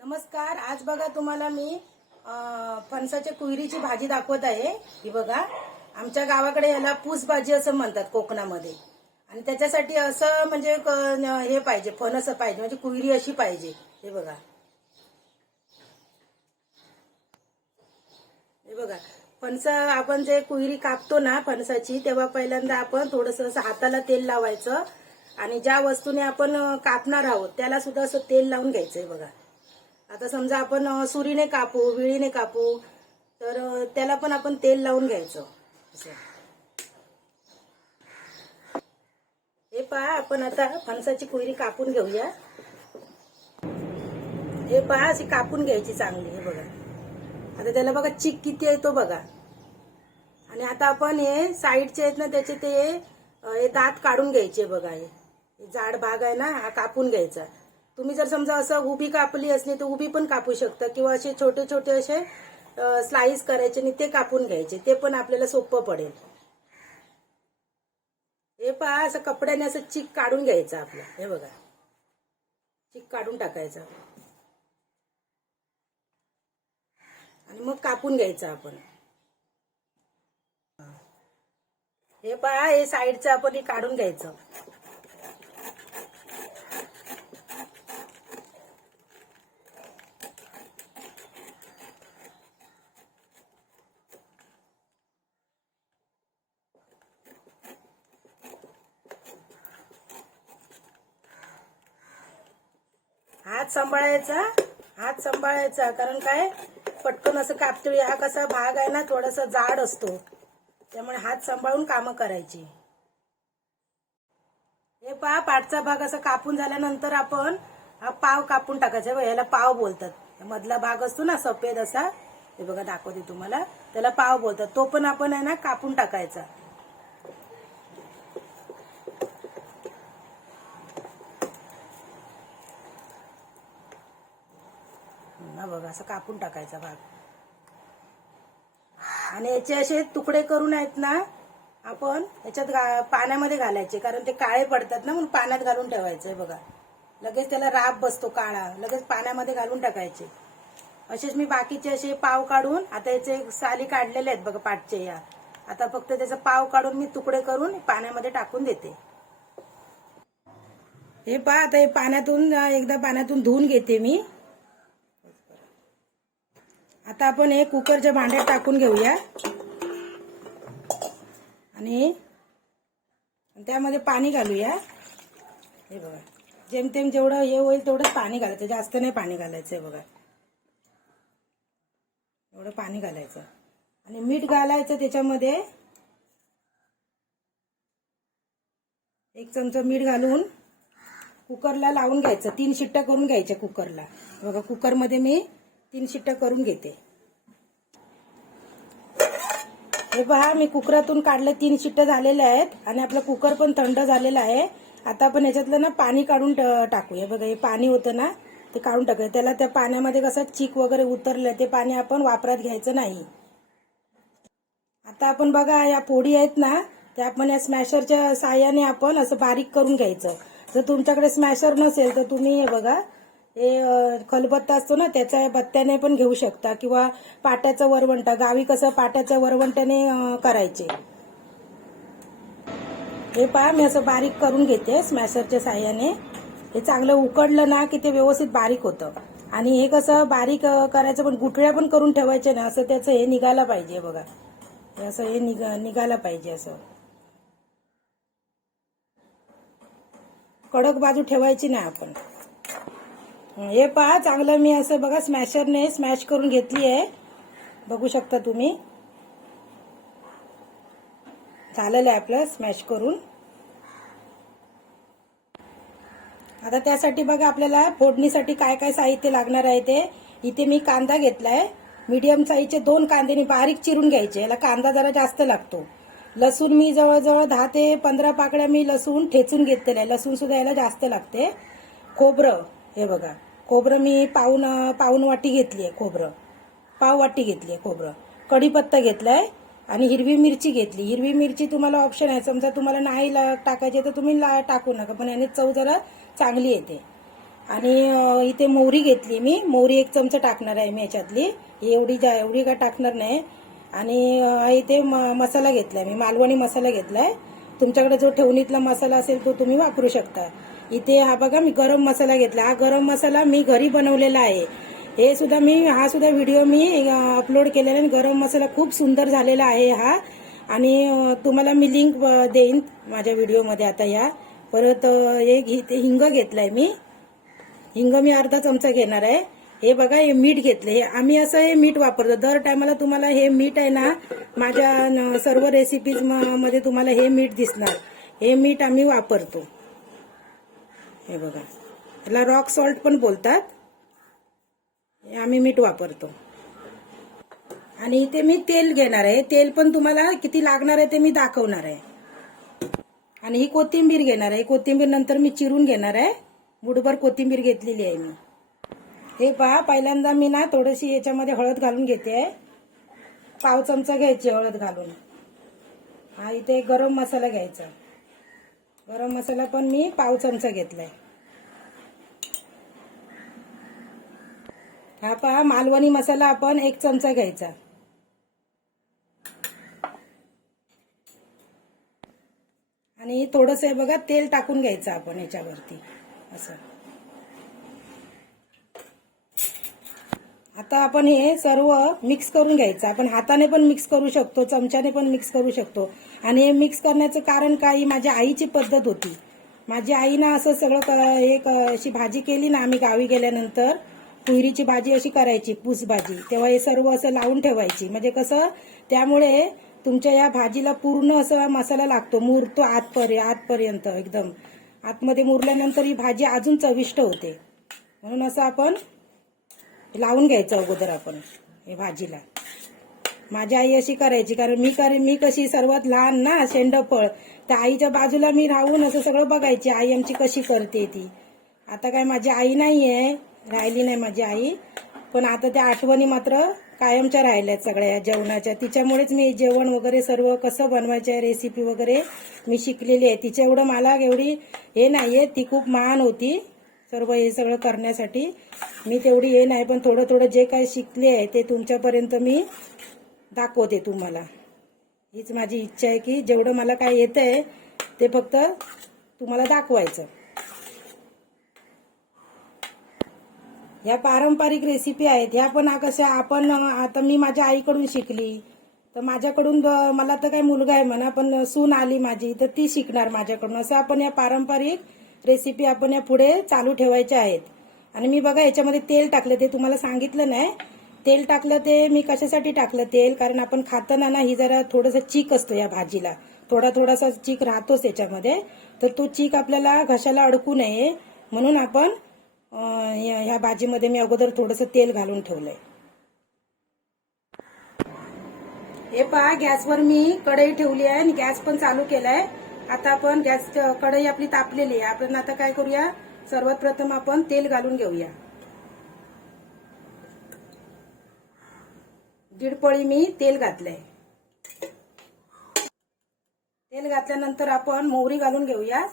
नमस्कार आज बघा तुम्हाला मी फणसाच्या कुहिरीची भाजी दाखवत आहे. ही बघा आमच्या गावाकडे याला पूस भाजी असं म्हणतात कोकणामध्ये. आणि त्याच्यासाठी असं म्हणजे हे पाहिजे फणस पाहिजे म्हणजे कुहिरी अशी पाहिजे. हे बघा. हे बघा फणस आपण जे कुहिरी कापतो ना फणसाची तेव्हा पहिल्यांदा आपण थोडस असं हाताला तेल लावायचं. आणि ज्या वस्तूने आपण कापणार आहोत त्याला सुद्धा असं तेल लावून घ्यायचंय बघा. आता समजा आपण सुरीने कापू विळीने कापू तर त्याला पण आपण तेल लावून घ्यायचं. हे पहा आपण आता फणसाची कोयरी कापून घेऊया. हे पहा अशी कापून घ्यायची चांगली हे बघा. आता त्याला बघा चिक किती आहे तो बघा. आणि आता आपण हे साईडचे आहेत ना त्याचे ते हे दात काढून घ्यायचे बघा हे. हे जाड भाग आहे ना हा कापून घ्यायचा. तुम्ही जर समजा असं उभी कापली असली तर उभी पण कापू शकता. किंवा असे छोटे छोटे असे स्लाइस करायचे आणि ते कापून घ्यायचे. ते पण आपल्याला सोपं पडेल. हे पहा असं कपड्याने असं चिक काढून घ्यायचं आपलं. हे बघा. चिक काढून टाकायचं. आणि मग कापून घ्यायचं आपण. हे पहा हे साईडचं आपण हे काढून घ्यायचं. हात सांभाळायचा हात सांभाळायचा. कारण काय? पटकन असं कापतळी हा कसा भाग आहे ना थोडासा जाड असतो. त्यामुळे हात सांभाळून कामं करायची. हे पहा पाठचा भाग असा कापून झाल्यानंतर आपण हा पाव कापून टाकायचा. बघा, याला पाव बोलतात. मधला भाग असतो ना सफेद असा. हे बघा दाखवते तुम्हाला. त्याला पाव बोलतात. तो पण आपण आहे ना कापून टाकायचा हा बघा असं कापून टाकायचा भाग. आणि याचे असे तुकडे करून आहेत ना आपण याच्यात पाण्यामध्ये घालायचे कारण ते काळे पडतात ना म्हणून पाण्यात घालून ठेवायचंय बघा. लगेच त्याला राब बसतो काळा लगेच पाण्यामध्ये घालून टाकायचे. असेच मी बाकीचे असे पाव काढून आता याचे साली काढलेले आहेत बघा पाठचे या. आता फक्त त्याचा पाव काढून मी तुकडे करून पाण्यामध्ये टाकून देते. हे पहा आता हे पाण्यातून एकदा पाण्यातून धुवून घेते मी. आता आपण हे कुकरच्या भांड्यात टाकून घेऊया. आणि त्यामध्ये पाणी घालूया. हे बघा जेमतेम जेवढं हे होईल तेवढंच पाणी घालायचं जास्त नाही पाणी घालायचं आहे बघा. एवढं पाणी घालायचं. आणि मीठ घालायचं त्याच्यामध्ये. एक चमचा मीठ घालून कुकरला लावून घ्यायचं. तीन शिट्ट्या करून घ्यायच्या कुकरला. बघा कुकरमध्ये मी तीन शिट्ट्या करून घेते. हे पहा मी कुकरातून काढले तीन शिट्ट्या झालेल्या आहेत आणि आपलं कुकर पण थंड झालेलं आहे. आता आपण याच्यातलं ना पाणी काढून ट- टाकूया बघा हे पाणी होतं ना ते काढून टाकूया. त्याला त्या पाण्यामध्ये कसं चीक वगैरे उतरलं ते पाणी आपण वापरात घ्यायचं नाही. आता आपण बघा या पोडी आहेत ना त्या आपण या स्मॅशरच्या साह्याने आपण असं बारीक करून घ्यायचं. जर तुमच्याकडे स्मॅशर नसेल तर तुम्ही हे बघा हे खलबत्ता असतो ना त्याच्या बत्त्याने पण घेऊ शकता. किंवा पाट्याचं वरवंटा गावी कसं पाट्याच्या वरवंट्याने करायचे. हे पहा मी असं बारीक करून घेते स्मॅशरच्या साह्याने. हे चांगलं उकडलं ना की ते व्यवस्थित बारीक होतं. आणि हे कसं बारीक करायचं पण गुठळ्या पण करून ठेवायचे ना असं त्याचं हे निघायला पाहिजे बघा. हे असं हे निघा निघायला पाहिजे असं. कडक बाजू ठेवायची नाही आपण. हे पहा चांगलं मी असं बघा स्मॅशरने स्मॅश करून घेतली आहे. बघू शकता तुम्ही. झालेलं आहे आपलं स्मॅश करून. आता त्यासाठी बघा आपल्याला फोडणीसाठी काय काय साहित्य लागणार आहे ते. इथे मी कांदा घेतलाय. मीडियम साईजचे दोन कांदे बारीक चिरून घ्यायचे. याला कांदा जरा जास्त लागतो. लसूण मी जवळजवळ दहा ते पंधरा पाकड्या मी लसूण ठेचून घेतलेलं आहे. लसूण सुद्धा याला जास्त लागते. खोबरं हे बघा. खोबरं मी पाऊन पाऊन वाटी घेतली आहे खोबरं. पाव वाटी घेतली आहे खोबरं. कढीपत्ता घेतला आहे आणि हिरवी मिरची घेतली. हिरवी मिरची तुम्हाला ऑप्शन आहे. समजा तुम्हाला नाही ला- टाकायची तर तुम्ही ला- टाकू नका पण याने चव जरा चांगली येते. आणि इथे मोहरी घेतली मी. मोहरी एक चमचा टाकणार आहे मी याच्यातली. एवढी जा एवढी काय टाकणार नाही. आणि इथे म- मसाला घेतलाय मी. मालवणी मसाला घेतला आहे तुमच्याकडे जो ठेवणीतला मसाला असेल तो तुम्ही वापरू शकता. इथे हा बघा मी गरम मसाला घेतला. हा गरम मसाला मी घरी बनवलेला आहे. हे सुद्धा मी हा सुद्धा व्हिडिओ मी अपलोड केलेला आहे. गरम मसाला खूप सुंदर झालेला आहे हा. आणि तुम्हाला मी लिंक देईन माझ्या व्हिडिओमध्ये आता या. परत हे घे- ते हिंग घेतलाय मी. हिंग मी अर्धा चमचा घेणार आहे. हे बघा हे मीठ घेतले हे आम्ही असं हे मीठ वापरतो. दर टायमाला तुम्हाला हे मीठ आहे ना माझ्या न- सर्व रेसिपीज म- मध्ये तुम्हाला हे मीठ दिसणार. हे मीठ आम्ही वापरतो. हे बघा. त्याला रॉक सॉल्ट पण बोलतात. हे आम्ही मीठ वापरतो. आणि इथे मी तेल घेणार आहे. तेल पण तुम्हाला किती लागणार आहे ते मी दाखवणार आहे. आणि ही कोथिंबीर घेणार आहे. कोथिंबीर नंतर मी चिरून घेणार आहे. मुठभर कोथिंबीर घेतलेली आहे मी. हे पहा पहिल्यांदा मी ना थोडीशी याच्यामध्ये हळद घालून घेते. पाव चमचा घ्यायची हळद घालून. हा इथे गरम मसाला घ्यायचा. गरम मसाला पण मी पाव चमचा घेतलाय. हा पहा मालवणी मसाला आपण एक चमचा घ्यायचा. आणि थोडंसं हे बघा तेल टाकून घ्यायचं आपण याच्यावरती. असं. आता आपण हे सर्व मिक्स करून घ्यायचं. आपण हाताने पण मिक्स करू शकतो चमच्याने पण मिक्स करू शकतो. आणि हे मिक्स करण्याचं कारण काही माझ्या आईची पद्धत होती. माझी आई ना असं सगळं एक अशी भाजी केली ना आम्ही गावी गेल्यानंतर कुहिरीची भाजी अशी करायची पूस भाजी. तेव्हा हे सर्व असं लावून ठेवायची. म्हणजे कसं त्यामुळे तुमच्या या भाजीला पूर्ण असं मसाला लागतो. मुरतो आतपर्यंत आतपर्यंत एकदम. आतमध्ये मुरल्यानंतर ही भाजी अजून चविष्ट होते. म्हणून असं आपण लावून घ्यायचं अगोदर आपण हे भाजीला. माझी आई अशी करायची कारण मी करे मी कशी सर्वात लहान ना शेंडफळ त्या आईच्या बाजूला मी राहून असं सगळं बघायची आई आमची कशी करते ती. आता काय माझी आई नाहीये राहिली नाही माझी आई. पण आता त्या आठवणी मात्र कायमच्या राहिल्यात सगळ्या या जेवणाच्या. तिच्यामुळेच मी जेवण वगैरे सर्व कसं बनवायचं रेसिपी वगैरे मी शिकलेली आहे. तिच्या एवढं मला एवढी हे नाहीये ती खूप महान होती सर्व हे सगळं करण्यासाठी. मी तेवढी हे नाही पण थोडं थोडं जे काही शिकले आहे ते तुमच्यापर्यंत मी दाखवते तुम्हाला. हीच माझी इच्छा आहे की जेवढं मला काय येतं आहे ते फक्त तुम्हाला दाखवायचं. ह्या पारंपरिक रेसिपी आहेत. ह्या पण कशा आपण आता मी माझ्या आईकडून शिकली. तर माझ्याकडून मला तर काय मुलगा आहे म्हणा पण सून आली माझी तर ती शिकणार माझ्याकडून. असं आपण या पारंपरिक रेसिपी आपण या पुढे चालू ठेवायच्या आहेत. आणि मी बघा याच्यामध्ये तेल टाकलं ते तुम्हाला सांगितलं नाही. तेल टाकलं ते मी कशासाठी टाकलं तेल? कारण आपण खाताना ना ही जरा थोडंसं चीक असतो या भाजीला. थोडा थोडासा चीक राहतोच त्याच्यामध्ये तर तो चीक आपल्याला घशाला अडकू नये. म्हणून आपण ह्या ह्या भाजीमध्ये मी अगोदर थोडंसं तेल घालून ठेवलंय. हे पहा गॅसवर मी कढई ठेवली आहे आणि गॅस पण चालू केलाय. आता आपण गॅस कढई आपली तापलेली आहे. आपण आता काय करूया? सर्वात प्रथम आपण तेल घालून घेऊया. दीड पळी मी तेल घातलंय. तेल घातल्यानंतर आपण मोहरी घालून घेऊया.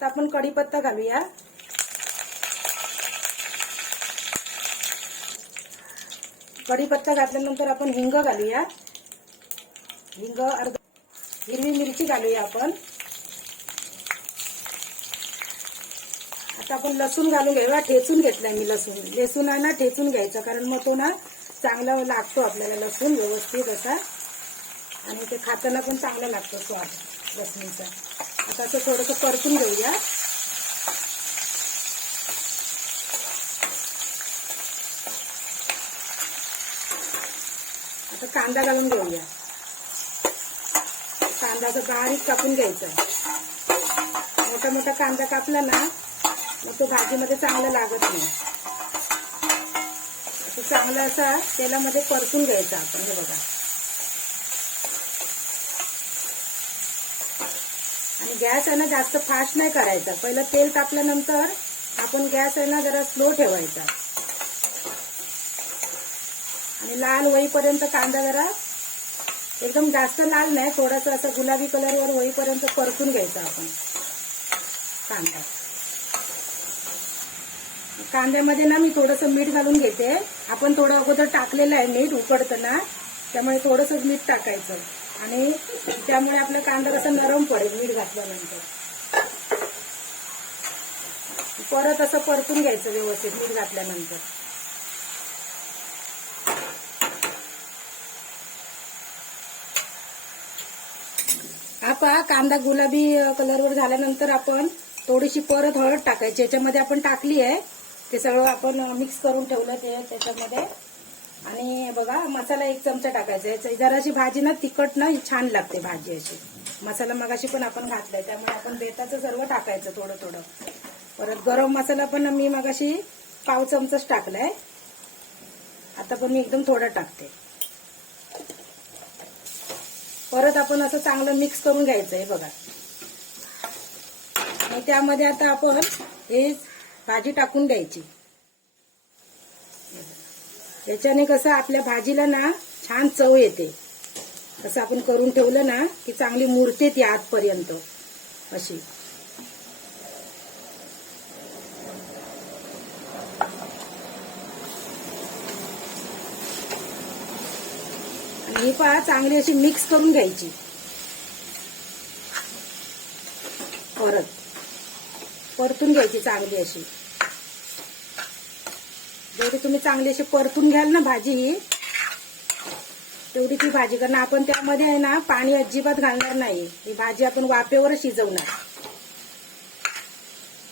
आता आपण कढीपत्ता घालूया. कढीपत्ता घातल्यानंतर आपण हिंग घालूया. हिंग अर्ध हिरवी मिरची घालूया आपण. आता आपण लसूण घालून घेऊया ठेचून घेतलाय मी लसूण. लसूण आहे ना ठेचून घ्यायचा कारण मग तो ना चांगला लागतो आपल्याला लसूण व्यवस्थित असा. आणि ते खाताना पण चांगला लागतो स्वाद लसणीचा. आता असं थोडंसं परतून घेऊया. आता कांदा घालून घेऊया. कांदा असं बारीक कापून घ्यायचा मोठा मोठा कांदा कापला ना मग तो भाजीमध्ये चांगला लागत नाही. असं चांगला असा तेलामध्ये परतून घ्यायचा आपण हे बघा. गॅस आहे ना जास्त फास्ट नाही करायचा. पहिलं तेल तापल्यानंतर आपण गॅस आहे ना जरा स्लो ठेवायचा. आणि लाल होईपर्यंत कांदा जरा एकदम जास्त लाल नाही थोडासा असं गुलाबी कलरवर होईपर्यंत परतून घ्यायचा आपण कांदा. कांद्यामध्ये ना मी थोडंसं मीठ घालून घेते. आपण थोडं अगोदर टाकलेलं आहे मीठ उकडताना त्यामुळे थोडंसं मीठ टाकायचं. आणि त्यामुळे आपला कांदा कसा नरम पडेल मीठ घातल्यानंतर. परत असं परतून घ्यायचं व्यवस्थित मीठ घातल्यानंतर. हा पहा कांदा गुलाबी कलरवर झाल्यानंतर आपण थोडीशी परत हळद टाकायची. याच्यामध्ये आपण टाकली आहे ते सगळं आपण मिक्स करून ठेवलं ते त्याच्यामध्ये आणि बघा मसाला एक चमचा टाकायचा. याची जराशी भाजी ना तिखट ना छान लागते भाजी अशी. मसाला मगाशी पण आपण घातलाय त्यामुळे आपण बेताचं सर्व टाकायचं थोडं थोडं. परत गरम मसाला पण मी मगाशी पाव चमचाच टाकलाय. आता पण मी एकदम थोडा टाकते. परत आपण असं चांगलं मिक्स करून घ्यायचं आहे बघा. आणि त्यामध्ये आता आपण हे भाजी टाकून द्यायची. त्याच्याने कसं आपल्या भाजीला ना छान चव येते. असं आपण करून ठेवलं ना की चांगली मुरते ती आतपर्यंत अशी. आणि ही पहा चांगली अशी मिक्स करून घ्यायची. परत. परतून घ्यायची चांगली अशी. जेवढी तुम्ही चांगली अशी परतून घ्याल ना भाजी ही. तेवढी ती भाजी कारण आपण त्यामध्ये आहे ना पाणी अजिबात घालणार नाही. ही भाजी आपण वाफेवर शिजवणार.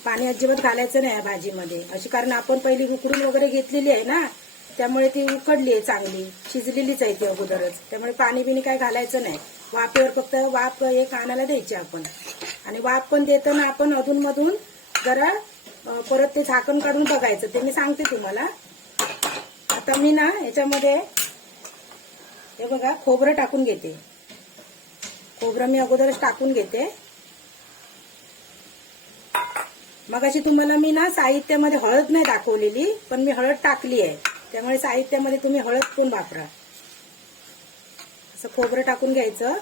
पाणी अजिबात घालायचं नाही या भाजीमध्ये. अशी कारण आपण पहिली उकडून वगैरे घेतलेली आहे ना त्यामुळे ती उकडली आहे चांगली. शिजलेलीच आहे ती अगोदरच. त्यामुळे पाणी बिणी काय घालायचं नाही. वाफेवर फक्त वाफ एक आणायला द्यायची आपण. आणि वाफ पण देताना आपण अधूनमधून जरा परत ते झाकण काढून बघायचं. ते मी सांगते तुम्हाला. आता मी ना याच्यामध्ये हे बघा खोबरं टाकून घेते. खोबरं मी अगोदरच टाकून घेते. मग अशी तुम्हाला मी ना साहित्यामध्ये हळद नाही दाखवलेली पण मी हळद टाकली आहे. त्यामुळे साहित्यामध्ये तुम्ही हळद पण वापरा. असं खोबरं टाकून घ्यायचं.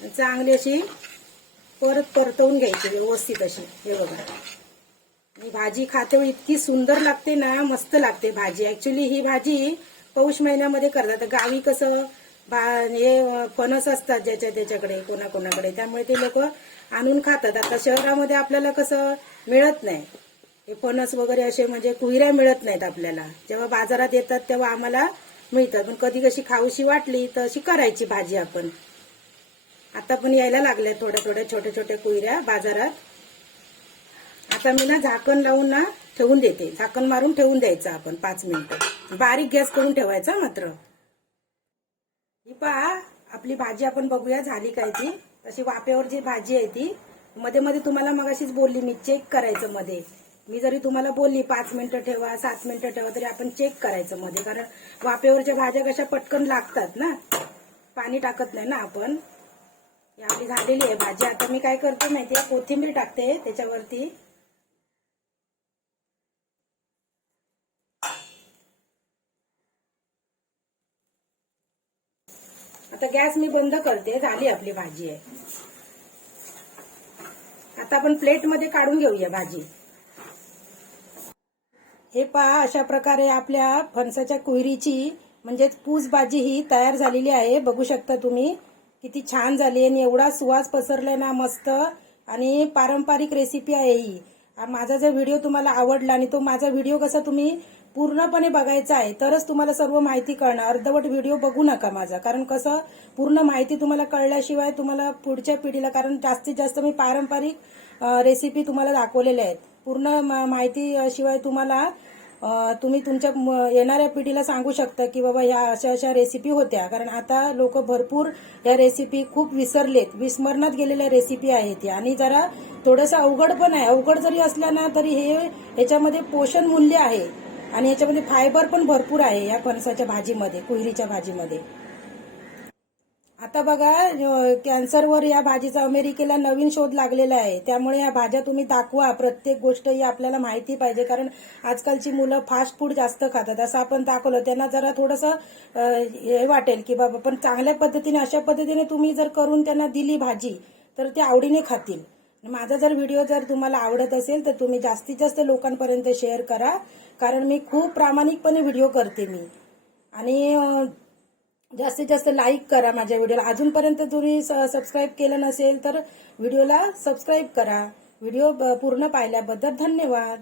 चांगली अशी परत परतवून घ्यायची व्यवस्थित अशी. हे बघा. आणि भाजी खाते हो, इतकी सुंदर लागते ना मस्त लागते भाजी. ऍक्च्युली ही भाजी पौष महिन्यामध्ये करतात. गावी कसं हे फणस असतात ज्याच्या त्याच्याकडे कोणाकोणाकडे. त्यामुळे ते लोक आणून खातात. आता शहरामध्ये आपल्याला कसं मिळत नाही. हे फणस वगैरे असे म्हणजे कुहिऱ्या मिळत नाहीत आपल्याला. जेव्हा बाजारात येतात तेव्हा आम्हाला मिळतात. पण कधी कशी खाऊशी वाटली तर अशी करायची भाजी आपण. आता पण यायला लागल्या थोड्या थोड्या छोट्या छोट्या कुहिऱ्या बाजारात. आता मी ना झाकण लावून ना ठेवून देते. झाकण मारून ठेवून द्यायचं आपण पाच मिनिटं. बारीक गॅस करून ठेवायचा मात्र. ही पहा आपली भाजी आपण बघूया झाली काय ती. तशी वाफेवर जी भाजी आहे ती मध्ये मध्ये तुम्हाला मग अशीच बोलली मी चेक करायचं मध्ये. मी जरी तुम्हाला बोलली पाच मिनिटं ठेवा सात मिनिटं ठेवा तरी आपण चेक करायचं मध्ये. कारण वाफेवरच्या भाज्या कशा पटकन लागतात ना पाणी टाकत नाही ना आपण. आपली झालेली आहे भाजी. आता मी काय करते माहितीये? कोथिंबीर टाकते त्याच्यावरती. आता गॅस मी बंद करते. झाली आपली भाजी आहे. आता आपण प्लेटमध्ये काढून घेऊया भाजी. हे पहा अशा प्रकारे आपल्या फणसाच्या कुहिरीची म्हणजेच पूस भाजी ही तयार झालेली आहे. बघू शकता तुम्ही. किती छान झाली आणि एवढा सुवास पसरलाय ना मस्त. आणि पारंपरिक रेसिपी आहे ही. माझा जर व्हिडिओ तुम्हाला आवडला आणि तो माझा व्हिडिओ कसा तुम्ही पूर्णपणे बघायचा आहे तरच तुम्हाला सर्व माहिती कळणार. अर्धवट व्हिडिओ बघू नका माझा. कारण कसं पूर्ण माहिती तुम्हाला कळल्याशिवाय तुम्हाला पुढच्या पिढीला कारण जास्तीत जास्त मी पारंपरिक रेसिपी तुम्हाला दाखवलेल्या आहेत. पूर्ण माहिती शिवाय तुम्हाला तुम्ही तुमच्या म- येणाऱ्या पिढीला सांगू शकता की बाबा ह्या अशा अशा रेसिपी होत्या. कारण आता लोक भरपूर या रेसिपी खूप विसरलेत. विस्मरणात गेलेल्या रेसिपी आहेत या. आणि जरा थोडंसं अवघड पण आहे. अवघड जरी असल्या ना तरी हे याच्यामध्ये पोषण मूल्य आहे. आणि याच्यामध्ये फायबर पण भरपूर आहे या फणसाच्या भाजीमध्ये कुहिरीच्या भाजीमध्ये. आता बघा कॅन्सरवर या भाजीचा अमेरिकेला नवीन शोध लागलेला आहे. त्यामुळे या भाज्या तुम्ही दाखवा. प्रत्येक गोष्ट ही आपल्याला माहिती पाहिजे. कारण आजकालची मुलं फास्ट फूड जास्त खातात. असं आपण दाखवलं. त्यांना जरा थोडंसं हे वाटेल की बाबा पण चांगल्या पद्धतीने अशा पद्धतीने तुम्ही जर करून त्यांना दिली भाजी तर ते आवडीने खातील. माझा जर व्हिडिओ जर तुम्हाला आवडत असेल तर तुम्ही जास्तीत जास्त लोकांपर्यंत शेअर करा. कारण मी खूप प्रामाणिकपणे व्हिडिओ करते मी. आणि जास्तीत जास्त लाईक करा माझ्या व्हिडिओला अजूनपर्यंत तुम्ही सबस्क्राईब केलं नसेल तर व्हिडिओला सबस्क्राईब करा. व्हिडिओ ब- पूर्ण पाहिल्याबद्दल धन्यवाद.